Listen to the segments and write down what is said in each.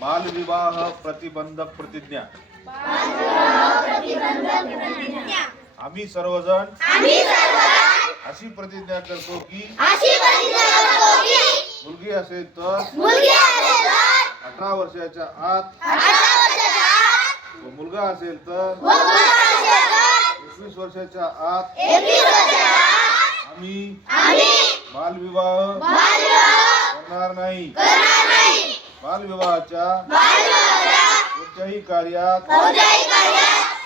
बालविवाह प्रतिबंधक प्रतिज्ञा आम्ही सर्वजण अशी प्रतिज्ञा करतो की मुलगी असेल तर 18 वर्षाच्या आत व मुलगा असेल तर 21 वर्षाच्या आत आम्ही बालविवाह करणार नाही. बालविवाहाच्या कोणत्याही कार्यात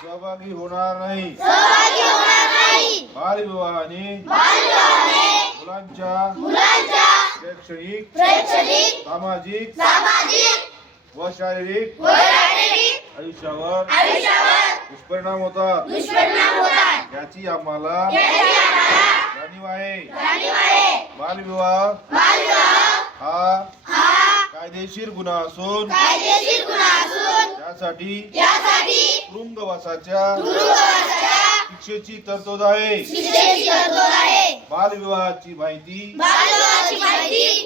सहभागी होणार नाही. बालविवाहाने मुलांच्या शैक्षणिक सामाजिक व शारीरिक आयुष्यावर दुष्परिणाम होतात. याची आम्हाला जाणीव आहे. बालविवाह हा कायदेशीर गुन्हा असून त्यासाठी तुरुंगवासाच्या शिक्षेची तरतूद आहे. बालविवाहाची माहिती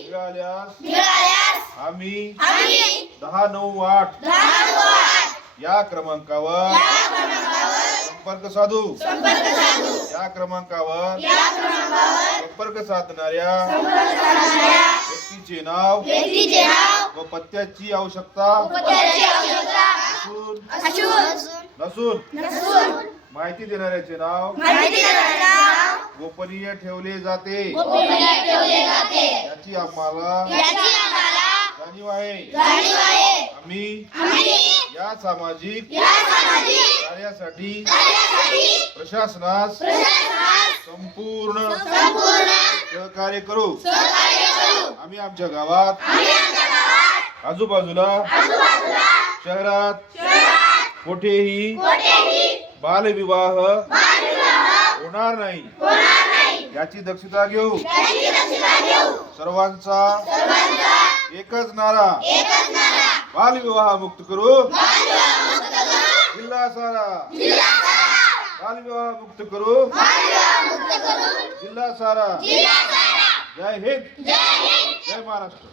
मिळाल्यास आम्ही 1098 या क्रमांकावर संपर्क साधू. या क्रमांकावर संपर्क साधणाऱ्या व्यक्तीचे नाव व पत्त्याची आवश्यकता नसून माहिती देणाऱ्याचे नाव गोपनीय ठेवले जाते. याची आम्हाला जाणीव आहे. आम्ही या सामाजिक कार्यासाठी प्रशासनास संपूर्ण सहकार्य करू. आम्ही आमच्या गावात आजूबाजूला शहरात कुठेही बालविवाह होणार नाही याची दक्षता घेऊ. सर्वांचा एकच नारा बालविवाह मुक्त करू. जिल्हा सारा बालविवाह मुक्त करू. जिल्हा सारा. जय हिंद. जय महाराष्ट्र.